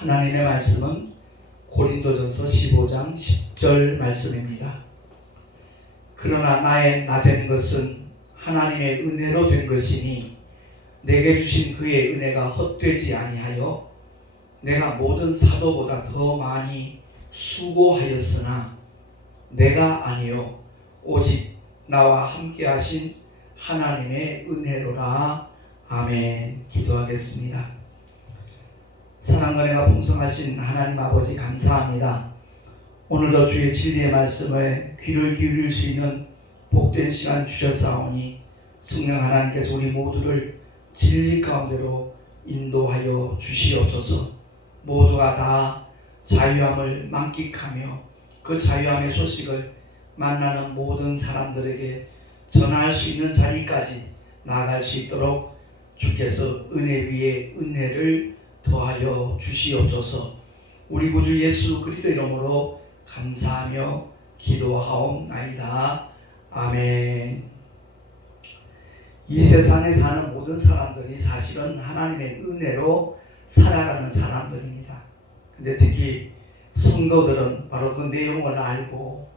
하나님의 말씀은 고린도전서 15장 10절 말씀입니다. 그러나 나 된 것은 하나님의 은혜로 된 것이니 내게 주신 그의 은혜가 헛되지 아니하여 내가 모든 사도보다 더 많이 수고하였으나 내가 아니요 오직 나와 함께 하신 하나님의 은혜로라. 아멘. 기도하겠습니다. 사랑과 은혜가 풍성하신 하나님 아버지 감사합니다. 오늘도 주의 진리의 말씀에 귀를 기울일 수 있는 복된 시간 주셨사오니 성령 하나님께서 우리 모두를 진리 가운데로 인도하여 주시옵소서. 모두가 다 자유함을 만끽하며 그 자유함의 소식을 만나는 모든 사람들에게 전할 수 있는 자리까지 나아갈 수 있도록 주께서 은혜 위에 은혜를 더하여 주시옵소서. 우리 구주 예수 그리스도 이름으로 감사하며 기도하옵나이다. 아멘. 이 세상에 사는 모든 사람들이 사실은 하나님의 은혜로 살아가는 사람들입니다. 근데 특히 성도들은 바로 그 내용을 알고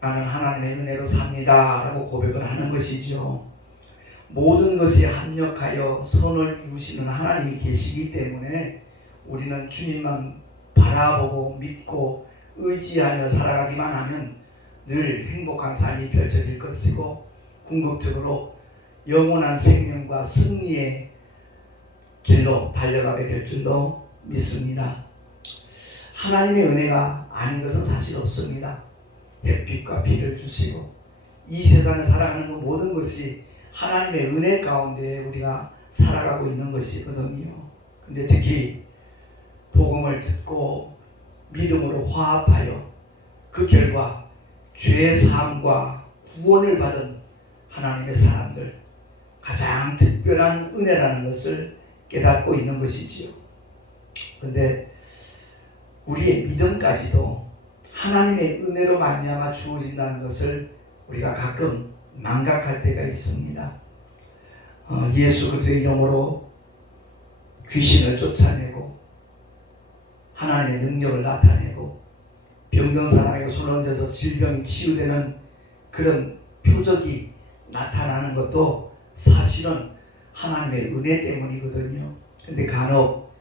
나는 하나님의 은혜로 삽니다 라고 고백을 하는 것이죠. 모든 것이 합력하여 선을 이루시는 하나님이 계시기 때문에 우리는 주님만 바라보고 믿고 의지하며 살아가기만 하면 늘 행복한 삶이 펼쳐질 것이고 궁극적으로 영원한 생명과 승리의 길로 달려가게 될 줄로 믿습니다. 하나님의 은혜가 아닌 것은 사실 없습니다. 햇빛과 비를 주시고 이 세상에 살아가는 모든 것이 하나님의 은혜 가운데 우리가 살아가고 있는 것이거든요. 근데 특히 복음을 듣고 믿음으로 화합하여 그 결과 죄의 사함과 구원을 받은 하나님의 사람들, 가장 특별한 은혜라는 것을 깨닫고 있는 것이지요. 근데 우리의 믿음까지도 하나님의 은혜로 말미암아 주어진다는 것을 우리가 가끔 망각할 때가 있습니다. 예수 그리스도의 이름으로 귀신을 쫓아내고 하나님의 능력을 나타내고 병든 사람에게 손을 얹어서 질병이 치유되는 그런 표적이 나타나는 것도 사실은 하나님의 은혜 때문이거든요. 근데 간혹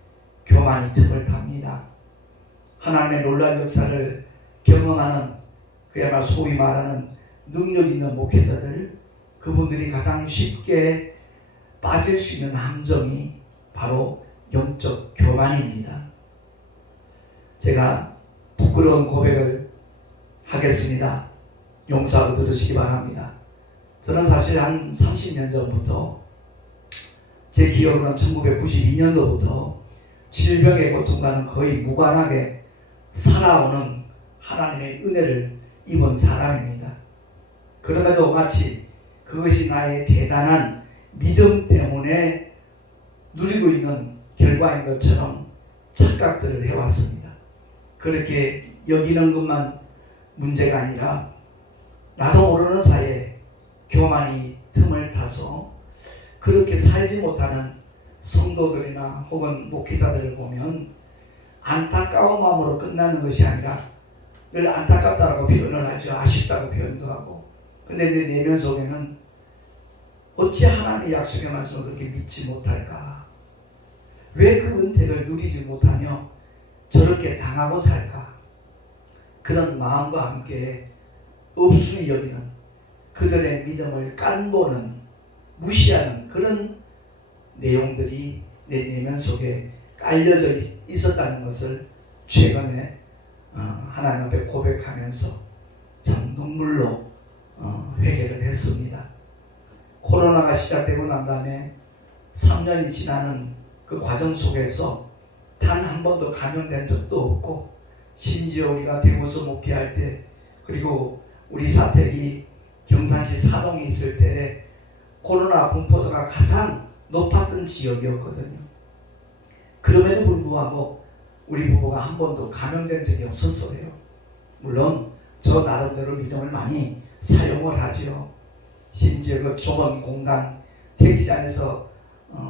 교만이 틈을 탑니다. 하나님의 놀라운 역사를 경험하는 그야말로 소위 말하는 능력 있는 목회자들, 그분들이 가장 쉽게 빠질 수 있는 함정이 바로 영적 교만입니다. 제가 부끄러운 고백을 하겠습니다. 용서하고 들으시기 바랍니다. 저는 사실 한 30년 전부터 제 기억으로는 1992년도부터 질병의 고통과는 거의 무관하게 살아오는 하나님의 은혜를 입은 사람입니다. 그럼에도 마치 그것이 나의 대단한 믿음 때문에 누리고 있는 결과인 것처럼 착각들을 해왔습니다. 그렇게 여기는 것만 문제가 아니라 나도 모르는 사이에 교만이 틈을 타서 그렇게 살지 못하는 성도들이나 혹은 목회자들을 보면 안타까운 마음으로 끝나는 것이 아니라 늘 안타깝다라고 표현을 하죠. 아쉽다고 표현도 하고. 근데 내 내면 속에는 어찌 하나님의 약속의 말씀을 그렇게 믿지 못할까? 왜 그 은혜를 누리지 못하며 저렇게 당하고 살까? 그런 마음과 함께 없순히 여기는 그들의 믿음을 깐보는 무시하는 그런 내용들이 내 내면 속에 깔려져 있었다는 것을 최근에 하나님 앞에 고백하면서 참 눈물로 회개를 했습니다. 코로나가 시작되고 난 다음에 3년이 지나는 그 과정 속에서 단 한 번도 감염된 적도 없고, 심지어 우리가 대구서 목회할 때, 그리고 우리 사택이 경산시 사동에 있을 때 코로나 분포도가 가장 높았던 지역이었거든요. 그럼에도 불구하고 우리 부부가 한 번도 감염된 적이 없었어요. 물론 저 나름대로 믿음을 많이 사용을 하죠. 심지어 그 좁은 공간 택시 안에서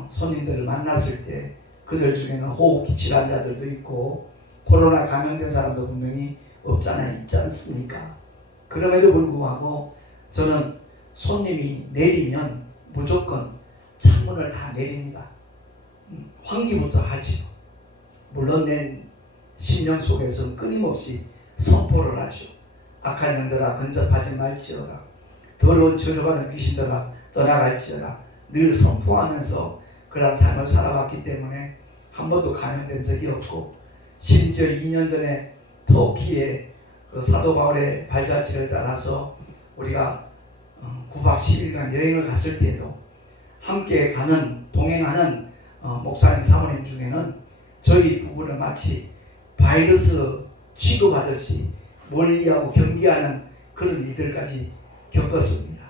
손님들을 만났을 때 그들 중에는 호흡기 질환자들도 있고 코로나 감염된 사람도 분명히 없잖아요. 있지 않습니까? 그럼에도 불구하고 저는 손님이 내리면 무조건 창문을 다 내립니다. 환기부터 하죠. 물론 내 심령 속에서 끊임없이 선포를 하죠. 악한 영들아 근접하지 말지어다. 더러운 저주받은 귀신들아 떠나갈지어다. 늘 선포하면서 그런 삶을 살아왔기 때문에 한 번도 감염된 적이 없고, 심지어 2년 전에 터키에 그 사도 바울의 발자취를 따라서 우리가 9박 10일간 여행을 갔을 때도 함께 가는 동행하는 목사님 사모님 중에는 저희 부부를 마치 바이러스 취급하듯이 멀리하고 경계하는 그런 일들까지 겪었습니다.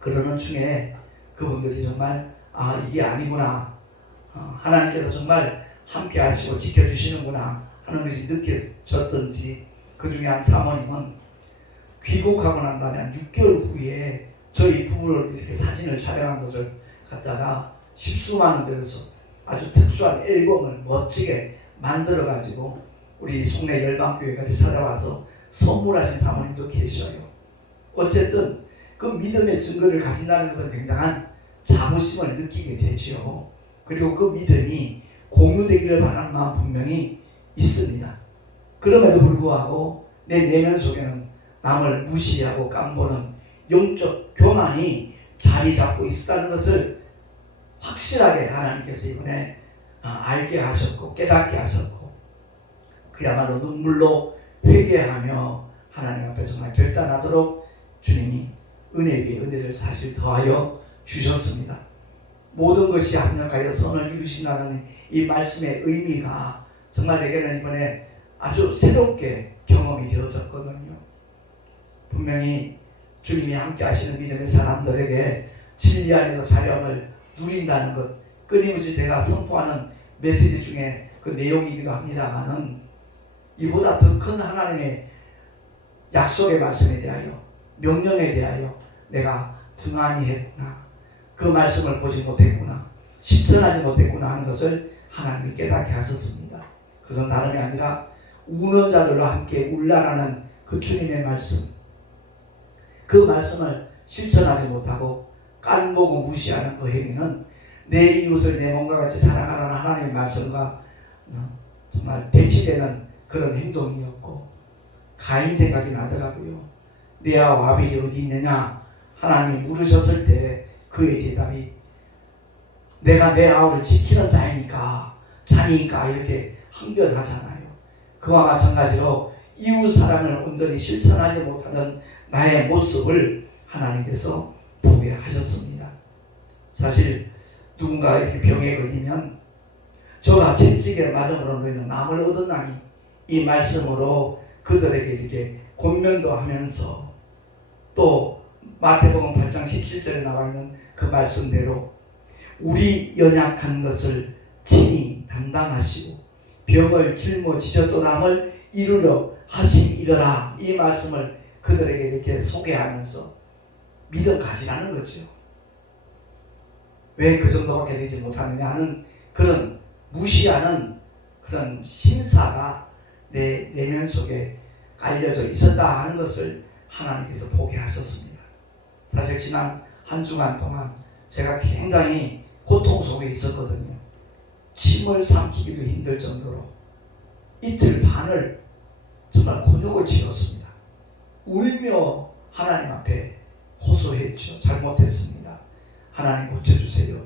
그러는 중에 그분들이 정말 이게 아니구나, 하나님께서 정말 함께 하시고 지켜주시는구나 하는 것이 느껴졌던지, 그 중에 한 사모님은 귀국하고 난 다음에 6개월 후에 저희 부부를 이렇게 사진을 촬영한 것을 갖다가 십수만 원 들여서 아주 특수한 앨범을 멋지게 만들어 가지고 우리 송내 열방교회까지 찾아와서 선물하신 사모님도 계셔요. 어쨌든 그 믿음의 증거를 가진다는 것은 굉장한 자부심을 느끼게 되죠. 그리고 그 믿음이 공유되기를 바라는 마음 분명히 있습니다. 그럼에도 불구하고 내 내면 속에는 남을 무시하고 깜보는 영적 교만이 자리 잡고 있었다는 것을 확실하게 하나님께서 이번에 알게 하셨고 깨닫게 하셨고, 그야말로 눈물로 회개하며 하나님 앞에 정말 결단하도록 주님이 은혜 위에 은혜를 사실 더하여 주셨습니다. 모든 것이 합력하여 선을 이루신다는 이 말씀의 의미가 정말 내게는 이번에 아주 새롭게 경험이 되어졌거든요. 분명히 주님이 함께 하시는 믿음의 사람들에게 진리 안에서 자유함을 누린다는 것, 끊임없이 제가 선포하는 메시지 중에 그 내용이기도 합니다만은, 이보다 더 큰 하나님의 약속의 말씀에 대하여, 명령에 대하여 내가 등한히 했구나, 그 말씀을 보지 못했구나, 실천하지 못했구나 하는 것을 하나님이 깨닫게 하셨습니다. 그것은 다름이 아니라 우는 자들과 함께 울라라는 그 주님의 말씀, 그 말씀을 실천하지 못하고 깐보고 무시하는 그 행위는 내 이웃을 내 몸과 같이 사랑하라는 하나님의 말씀과 정말 대치되는 그런 행동이었고, 가인 생각이 나더라고요. 레아와 아벨이 어디 있느냐 하나님이 물으셨을 때 그의 대답이 내가 내 아우를 지키는 자니까 이렇게 항변하잖아요. 그와 마찬가지로 이웃 사랑을 온전히 실천하지 못하는 나의 모습을 하나님께서 보게 하셨습니다. 사실 누군가 이렇게 병에 걸리면 저가 채찍에 맞음으로 너희는 남을 얻었나니, 이 말씀으로 그들에게 이렇게 권면도 하면서, 또 마태복음 8장 17절에 나와 있는 그 말씀대로 우리 연약한 것을 친히 담당하시고 병을 짊어지셨도다함을 이루려 하심이더라, 이 말씀을 그들에게 이렇게 소개하면서 믿음 가지라는 거죠. 왜 그 정도밖에 되지 못하느냐 하는 그런 무시하는 그런 심사가 내 내면 속에 깔려져 있었다 하는 것을 하나님께서 보게 하셨습니다. 사실 지난 한 주간 동안 제가 굉장히 고통 속에 있었거든요. 침을 삼키기도 힘들 정도로 이틀 반을 정말 곤욕을 치렀습니다. 울며 하나님 앞에 호소했죠. 잘못했습니다. 하나님 고쳐주세요.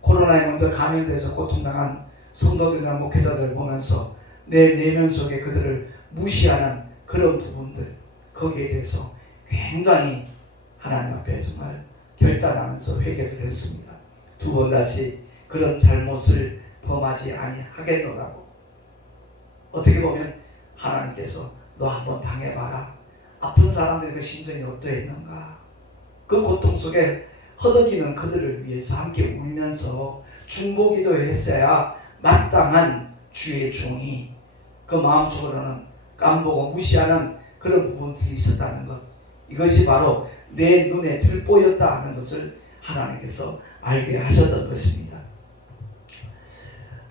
코로나에 먼저 감염돼서 고통당한 성도들이나 목회자들을 보면서 내 내면 속에 그들을 무시하는 그런 부분들, 거기에 대해서 굉장히 하나님 앞에 정말 결단하면서 회개를 했습니다. 두 번 다시 그런 잘못을 범하지 아니하겠노라고. 어떻게 보면 하나님께서 너 한번 당해봐라, 아픈 사람들의 그 심정이 어떠했는가, 그 고통 속에 허덕이는 그들을 위해서 함께 울면서 중보기도 했어야 마땅한 주의 종이 그 마음속으로는 깜보고 무시하는 그런 부분들이 있었다는 것, 이것이 바로 내 눈에 들보였다 하는 것을 하나님께서 알게 하셨던 것입니다.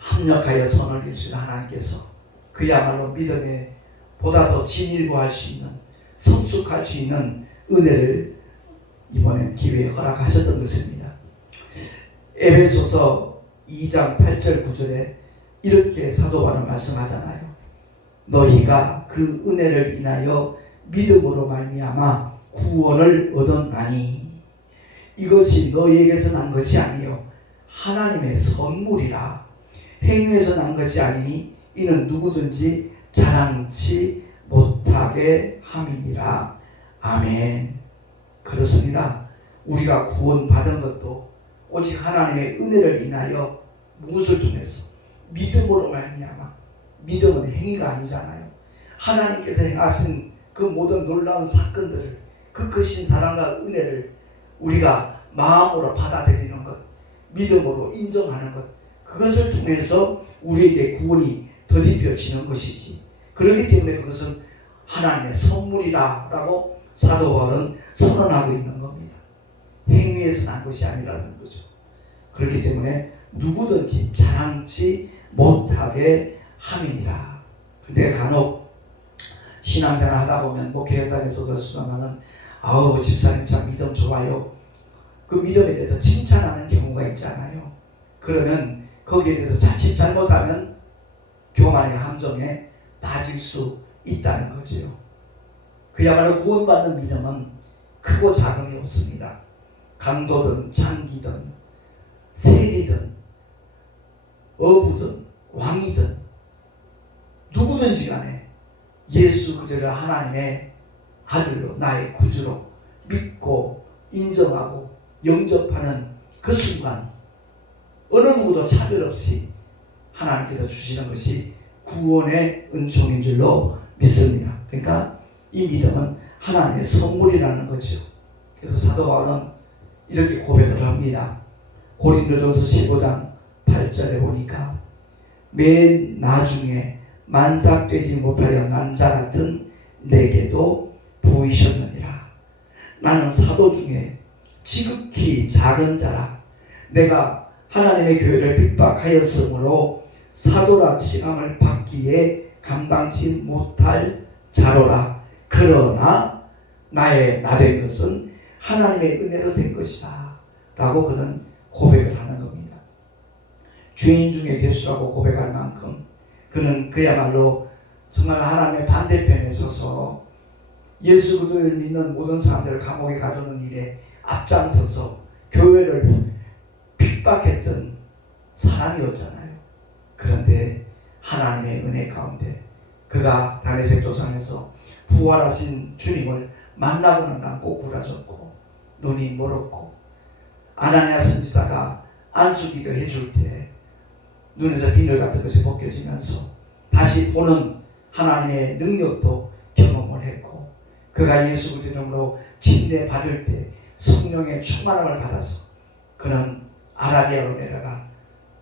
합력하여 선을 이루시는 하나님께서 그야말로 믿음에 보다 더 진일보할 수 있는, 성숙할 수 있는 은혜를 이번에 기회에 허락하셨던 것입니다. 에베소서 2장 8절 9절에 이렇게 사도 바울은 말씀하잖아요. 너희가 그 은혜를 인하여 믿음으로 말미암아 구원을 얻었나니 이것이 너희에게서 난 것이 아니요 하나님의 선물이라. 행위에서 난 것이 아니니 이는 누구든지 자랑치 못하게 함이니라. 아멘. 그렇습니다. 우리가 구원받은 것도 오직 하나님의 은혜를 인하여 무엇을 통해서? 믿음으로 말미암아. 믿음은 행위가 아니잖아요. 하나님께서 행하신 그 모든 놀라운 사건들을, 그 크신 사랑과 은혜를 우리가 마음으로 받아들이는 것, 믿음으로 인정하는 것, 그것을 통해서 우리에게 구원이 덧입혀지는 것이지. 그렇기 때문에 그것은 하나님의 선물이라고 사도 바울은 선언하고 있는 겁니다. 행위에서 난 것이 아니라는 거죠. 그렇기 때문에 누구든지 자랑치 못하게 함이니라. 근데 간혹 신앙생활 하다 보면 목회현장에서 그렇습니다만은 아우 집사님 참 믿음 좋아요. 그 믿음에 대해서 칭찬하는 경우가 있잖아요. 그러면 거기에 대해서 자칫 잘못하면 교만의 함정에 빠질 수 있다는 거죠. 그야말로 구원받는 믿음은 크고 작음이 없습니다. 강도든 장기든 세리든 어부든 왕이든 누구든지 간에 예수 그리스도를 하나님의 아들로 나의 구주로 믿고 인정하고 영접하는 그 순간 어느 누구도 차별 없이 하나님께서 주시는 것이 구원의 은총인 줄로 믿습니다. 그러니까 이 믿음은 하나님의 선물이라는 거죠. 그래서 사도 바울은 이렇게 고백을 합니다. 고린도전서 15장 8절에 보니까 맨 나중에 만삭되지 못하여 난 자 같은 내게도 보이셨느니라. 나는 사도 중에 지극히 작은 자라. 내가 하나님의 교회를 핍박하였으므로 사도라 칭함을 받기에 감당치 못할 자로라. 그러나 나의 나된 것은 하나님의 은혜로 된 것이다 라고 그는 고백을 하는 겁니다. 죄인 중에 괴수라고 고백할 만큼 그는 그야말로 정말 하나님의 반대편에 서서 예수 그리스도를 믿는 모든 사람들을 감옥에 가두는 일에 앞장서서 교회를 핍박했던 사람이었잖아요. 그런데 하나님의 은혜 가운데 그가 다메섹 도상에서 부활하신 주님을 만나고 난 다음 꼬꾸라졌고 눈이 멀었고 아나니아 선지자가 안수기도 해줄 때 눈에서 비늘 같은 것이 벗겨지면서 다시 보는 하나님의 능력도 경험을 했고 그가 예수 그리스도 이름으로 침례 받을 때 성령의 충만함을 받아서 그는 아라비아로 내려가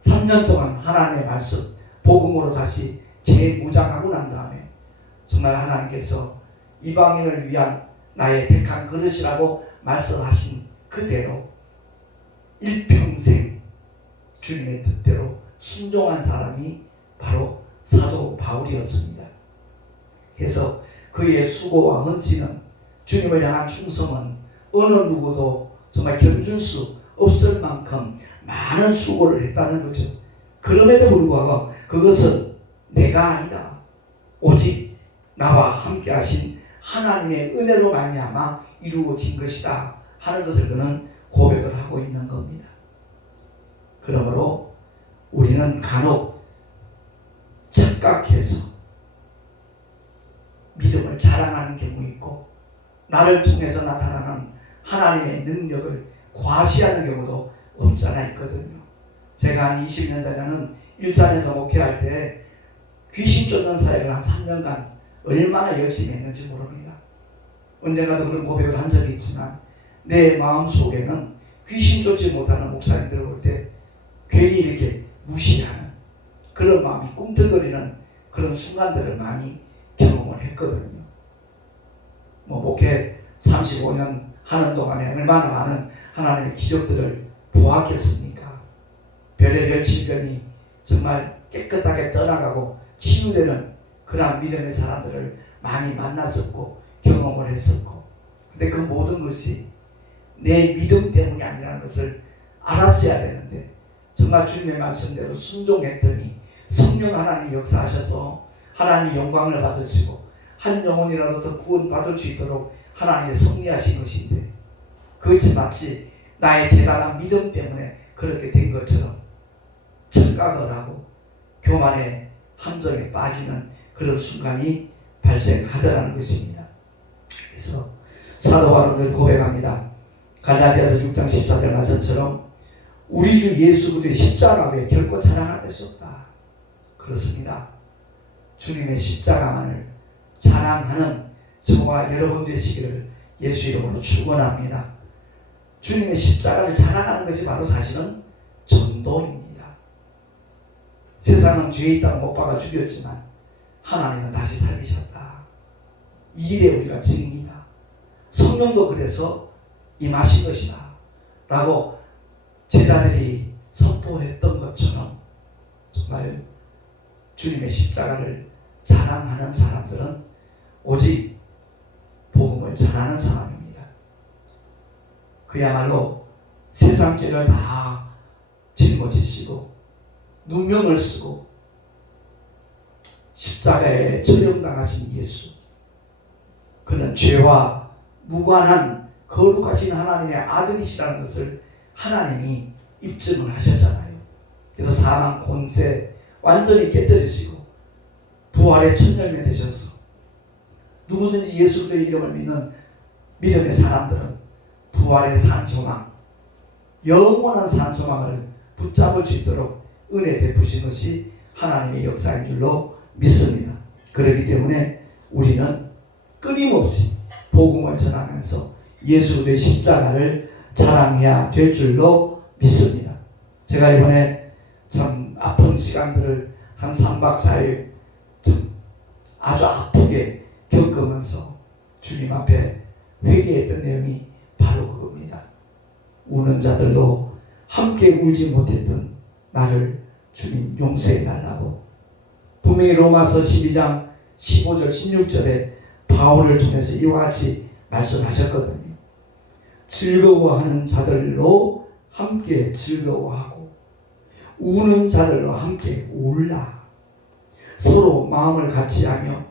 3년 동안 하나님의 말씀 복음으로 다시 재무장하고 난 다음에 정말 하나님께서 이방인을 위한 나의 택한 그릇이라고 말씀하신 그대로 일평생 주님의 뜻대로 순종한 사람이 바로 사도 바울이었습니다. 그래서 그의 수고와 헌신은 주님을 향한 충성은 어느 누구도 정말 견줄 수 없을 만큼 많은 수고를 했다는 거죠. 그럼에도 불구하고 그것은 내가 아니다. 오직 나와 함께 하신 하나님의 은혜로 말미암아 이루어진 것이다 하는 것을 그는 고백을 하고 있는 겁니다. 그러므로 우리는 간혹 착각해서 믿음을 자랑하는 경우 있고 나를 통해서 나타나는 하나님의 능력을 과시하는 경우도 없지 않아 있거든요. 제가 한 20년 전에는 일산에서 목회할 때 귀신 쫓는 사역을 한 3년간 얼마나 열심히 했는지 모릅니다. 언젠가도 그런 고백을 한 적이 있지만 내 마음 속에는 귀신 쫓지 못하는 목사님들을 볼 때 괜히 이렇게 무시하는 그런 마음이 꿈틀거리는 그런 순간들을 많이 경험을 했거든요. 목회 35년 하는 동안에 얼마나 많은 하나님의 기적들을 보았겠습니까? 별의별 질병이 정말 깨끗하게 떠나가고 치유되는 그러한 믿음의 사람들을 많이 만났었고 경험을 했었고, 근데 그 모든 것이 내 믿음 때문이 아니라는 것을 알았어야 되는데, 정말 주님의 말씀대로 순종했더니 성령 하나님이 역사하셔서 하나님이 영광을 받으시고 한 영혼이라도 더 구원받을 수 있도록 하나님이 섭리하신 것인데, 그것이 마치 나의 대단한 믿음 때문에 그렇게 된 것처럼 착각을 하고 교만의 함정에 빠지는 그런 순간이 발생하더라는 것입니다. 그래서 사도 바울은 고백합니다. 갈라디아서 6장 14절 말씀처럼 우리 주 예수 그리스도의 십자가 외에 결코 자랑할 것이 없다. 그렇습니다. 주님의 십자가만을 자랑하는 저와 여러분 되시기를 예수 이름으로 축원합니다. 주님의 십자가를 자랑하는 것이 바로 사실은 전도입니다. 세상은 죄에 있다고 못 박아 죽였지만 하나님은 다시 살리셨다. 이 일에 우리가 증인이다. 성령도 그래서 임하신 것이다 라고 제자들이 선포했던 것처럼, 정말 주님의 십자가를 자랑하는 사람들은 오직 복음을 전하는 사람입니다. 그야말로 세상 죄를 다 짊어지시고 누명을 쓰고 십자가에 처형당하신 예수, 그는 죄와 무관한 거룩하신 하나님의 아들이시라는 것을 하나님이 입증을 하셨잖아요. 그래서 사망 권세 완전히 깨뜨리시고 부활의 첫 열매 되셔서 누구든지 예수 그리스도의 이름을 믿는 믿음의 사람들은 부활의 산소망, 영원한 산소망을 붙잡을 수 있도록 은혜 베푸신 것이 하나님의 역사인 줄로 믿습니다. 그렇기 때문에 우리는 끊임없이 복음을 전하면서 예수 그리스도의 십자가를 자랑해야 될 줄로 믿습니다. 제가 이번에 참 아픈 시간들을 한 3박 4일 참 아주 아프게 겪으면서 주님 앞에 회개했던 내용이 바로 그겁니다. 우는 자들로 함께 울지 못했던 나를 주님 용서해 달라고, 분명히 로마서 12장 15절 16절에 바울을 통해서 이와 같이 말씀하셨거든요. 즐거워하는 자들로 함께 즐거워하고 우는 자들로 함께 울라. 서로 마음을 같이 하며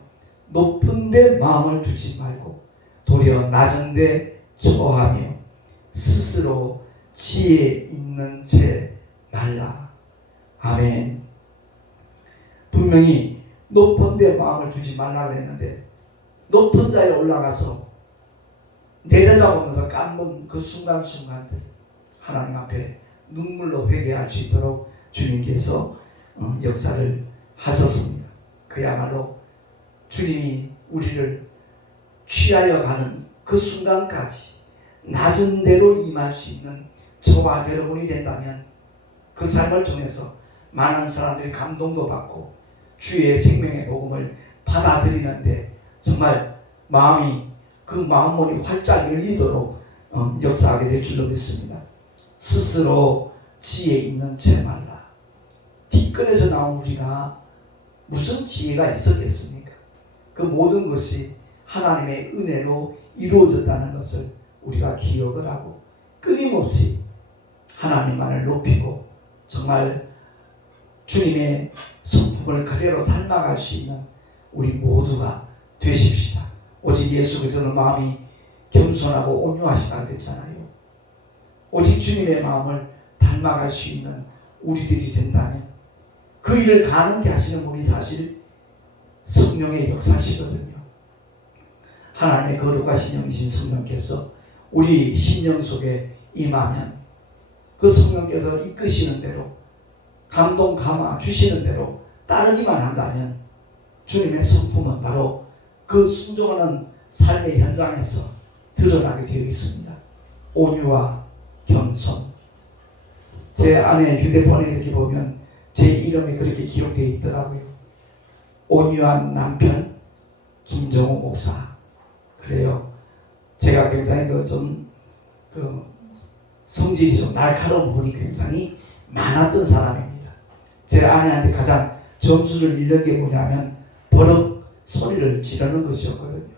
높은 데 마음을 두지 말고 도리어 낮은 데 저하며 스스로 지혜 있는 채 말라. 아멘. 분명히 높은 데 마음을 두지 말라 그랬는데, 높은 자에 올라가서 내려다보면서 깜본 그 순간순간들 하나님 앞에 눈물로 회개할 수 있도록 주님께서 역사를 하셨습니다. 그야말로 주님이 우리를 취하여 가는 그 순간까지 낮은 데로 임할 수 있는 저와 여러분이 된다면 그 삶을 통해서 많은 사람들이 감동도 받고 주의 생명의 복음을 받아들이는데 정말 그 마음문이 활짝 열리도록 역사하게 될 줄로 믿습니다. 스스로 지혜 있는 채 말라. 뒷근에서 나온 우리가 무슨 지혜가 있었겠습니까? 그 모든 것이 하나님의 은혜로 이루어졌다는 것을 우리가 기억을 하고 끊임없이 하나님만을 높이고 정말 주님의 성품을 그대로 닮아갈 수 있는 우리 모두가 되십시다. 오직 예수 그리스도는 마음이 겸손하고 온유하시다 그랬잖아요. 오직 주님의 마음을 닮아갈 수 있는 우리들이 된다면 그 일을 가능케 하시는 분이 사실 성령의 역사시거든요. 하나님의 거룩하신 영이신 성령께서 우리 심령 속에 임하면 그 성령께서 이끄시는 대로 감동 감화 주시는 대로 따르기만 한다면 주님의 성품은 바로 그 순종하는 삶의 현장에서 드러나게 되어 있습니다. 온유와 겸손. 제 안에 휴대폰에 이렇게 보면 제 이름이 그렇게 기록되어 있더라고요. 온유한 남편 김정우 목사. 그래요. 제가 굉장히 성질이 좀 날카로운 분이 굉장히 많았던 사람입니다. 제 아내한테 가장 점수를 잃는 게 뭐냐면 버럭 소리를 지르는 것이었거든요.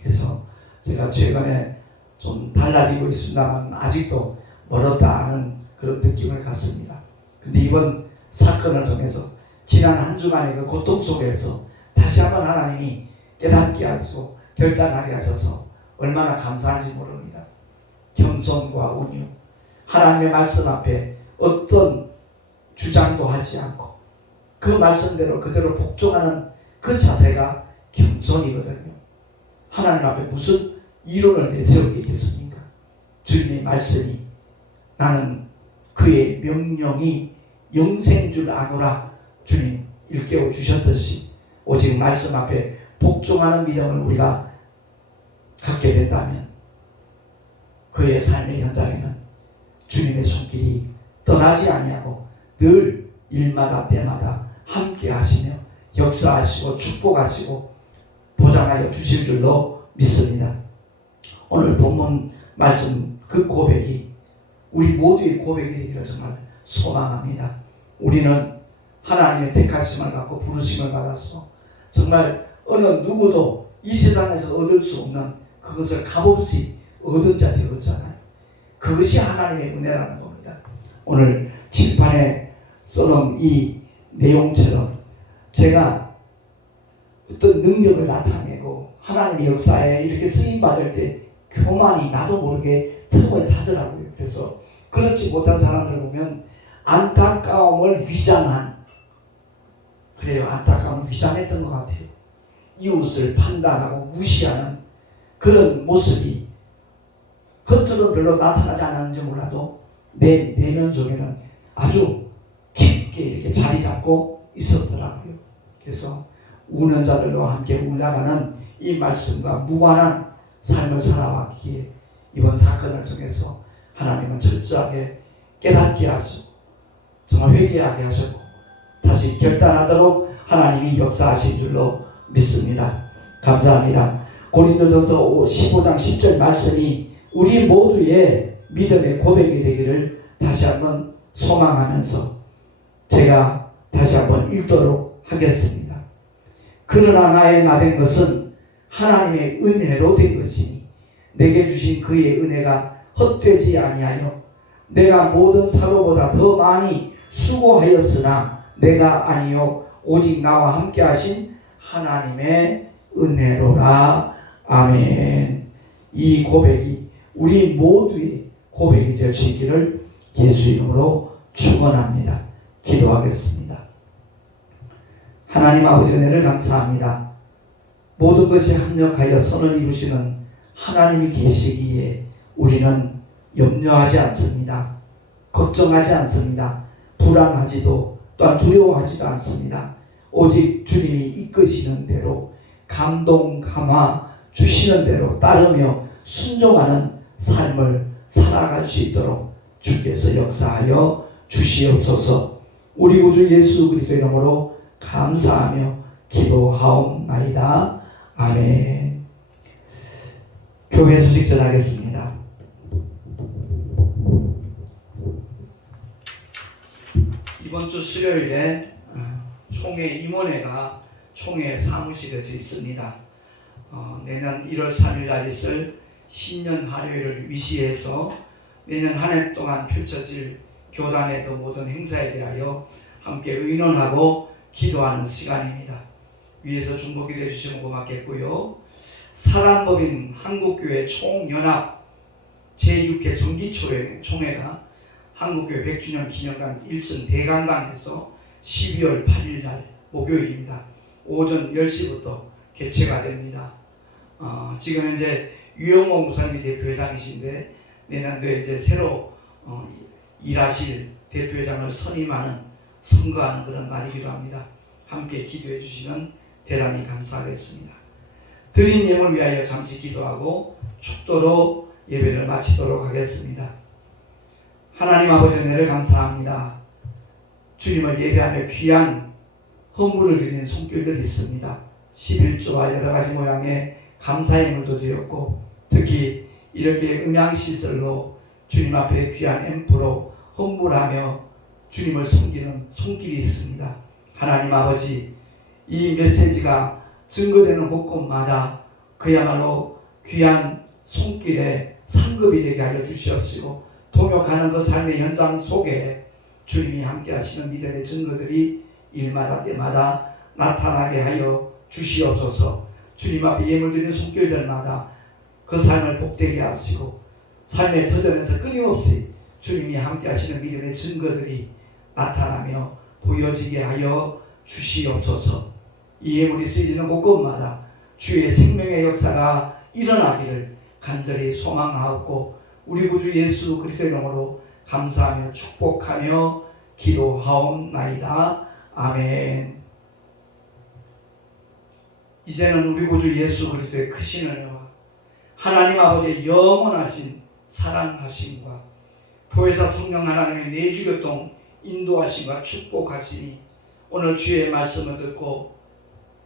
그래서 제가 최근에 좀 달라지고 있습니다만 아직도 멀었다 하는 그런 느낌을 갖습니다. 근데 이번 사건을 통해서 지난 한 주간의 그 고통 속에서 다시 한번 하나님이 깨닫게 하시고 결단하게 하셔서 얼마나 감사한지 모릅니다. 겸손과 온유, 하나님의 말씀 앞에 어떤 주장도 하지 않고 그 말씀대로 그대로 복종하는 그 자세가 겸손이거든요. 하나님 앞에 무슨 이론을 내세울 게 있겠습니까? 주님의 말씀이 나는 그의 명령이 영생인 줄 아노라 주님 일깨워 주셨듯이 오직 말씀 앞에 복종하는 믿음을 우리가 갖게 된다면 그의 삶의 현장에는 주님의 손길이 떠나지 아니하고 늘 일마다 때마다 함께 하시며 역사하시고 축복하시고 보장하여 주실 줄로 믿습니다. 오늘 본문 말씀 그 고백이 우리 모두의 고백이 되기를 정말 소망합니다. 우리는 하나님의 택하심을 받고 부르심을 받았어. 정말 어느 누구도 이 세상에서 얻을 수 없는 그것을 값없이 얻은 자 되었잖아요. 그것이 하나님의 은혜라는 겁니다. 오늘 칠판에 써놓은 이 내용처럼 제가 어떤 능력을 나타내고 하나님의 역사에 이렇게 쓰임받을 때 교만이 나도 모르게 틈을 타더라고요. 그래서 그렇지 못한 사람들 보면 안타까움을 위장한, 그래요, 안타까움을 위장했던 것 같아요. 이웃을 판단하고 무시하는 그런 모습이 겉으로 별로 나타나지 않았는지 몰라도 내 내면 속에는 아주 깊게 이렇게 자리 잡고 있었더라고요. 그래서 우는 자들과 함께 울려가는 이 말씀과 무관한 삶을 살아왔기에 이번 사건을 통해서 하나님은 철저하게 깨닫게 하시고 정말 회개하게 하셨고 다시 결단하도록 하나님이 역사하신 줄로 믿습니다. 감사합니다. 고린도전서 15장 10절 말씀이 우리 모두의 믿음의 고백이 되기를 다시 한번 소망하면서 제가 다시 한번 읽도록 하겠습니다. 그러나 나의 나된 것은 하나님의 은혜로 된 것이니 내게 주신 그의 은혜가 헛되지 아니하여 내가 모든 사도보다 더 많이 수고하였으나 내가 아니요 오직 나와 함께 하신 하나님의 은혜로라. 아멘. 이 고백이 우리 모두의 고백이 될 수 있기를 예수 이름으로 축원합니다. 기도하겠습니다. 하나님 아버지 은혜를 감사합니다. 모든 것이 합력하여 선을 이루시는 하나님이 계시기에 우리는 염려하지 않습니다. 걱정하지 않습니다. 불안하지도 또한 두려워하지도 않습니다. 오직 주님이 이끄시는 대로 감동 감화 주시는 대로 따르며 순종하는 삶을 살아갈 수 있도록 주께서 역사하여 주시옵소서. 우리 구주 예수 그리스도의 이름으로 감사하며 기도하옵나이다. 아멘. 교회 소식 전하겠습니다. 이번 주 수요일에 총회 임원회가 총회 사무실에서 있습니다. 내년 1월 3일 날 있을 신년 할례를 위시해서 내년 한 해 동안 펼쳐질 교단의 그 모든 행사에 대하여 함께 의논하고 기도하는 시간입니다. 위에서 중보기도 해주시면 고맙겠고요. 사단법인 한국교회 총연합 제6회 정기총회가 한국교회 100주년 기념관 1층 대강당에서 12월 8일 날 목요일입니다. 오전 10시부터 개최가 됩니다. 지금 현재 유영호 목사님이 대표회장이신데 내년도에 이제 새로 일하실 대표회장을 선임하는 선거하는 그런 날이기도 합니다. 함께 기도해 주시면 대단히 감사하겠습니다. 드린 예물 위하여 잠시 기도하고 축도로 예배를 마치도록 하겠습니다. 하나님 아버지 은혜를 감사합니다. 주님을 예배하며 귀한 헌물을 드리는 손길들이 있습니다. 11조와 여러 가지 모양의 감사의 물도 드렸고 특히 이렇게 음향시설로 주님 앞에 귀한 앰프로 헌물하며 주님을 섬기는 손길이 있습니다. 하나님 아버지, 이 메시지가 증거되는 곳곳마다 그야말로 귀한 손길에 상급이 되게 하여 주시옵시고, 동역하는 그 삶의 현장 속에 주님이 함께 하시는 믿음의 증거들이 일마다 때마다 나타나게 하여 주시옵소서. 주님 앞에 예물 드리는 손길들마다 그 삶을 복되게 하시고, 삶의 터전에서 끊임없이 주님이 함께 하시는 믿음의 증거들이 나타나며 보여지게 하여 주시옵소서. 이 예물이 쓰여지는 곳곳마다 주의 생명의 역사가 일어나기를 간절히 소망하옵고, 우리 구주 예수 그리스도의 이름으로 감사하며 축복하며 기도하옵나이다. 아멘. 이제는 우리 구주 예수 그리스도의 크신 은혜와 하나님 아버지의 영원하신 사랑하심과 보혜사 성령 하나님의 내주교통 인도하심과 축복하시니, 오늘 주의 말씀을 듣고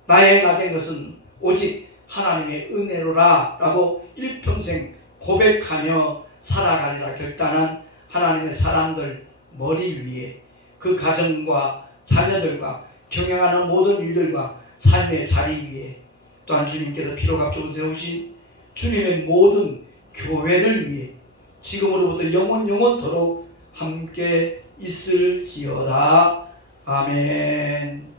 나의 나된 것은 오직 하나님의 은혜로라 라고 일평생 고백하며 살아가리라 결단한 하나님의 사람들 머리 위에, 그 가정과 자녀들과 경영하는 모든 일들과 삶의 자리 위에, 또한 주님께서 피로 값주고 세우신 주님의 모든 교회들 위에 지금으로부터 영원토록 함께 있을지어다. 아멘.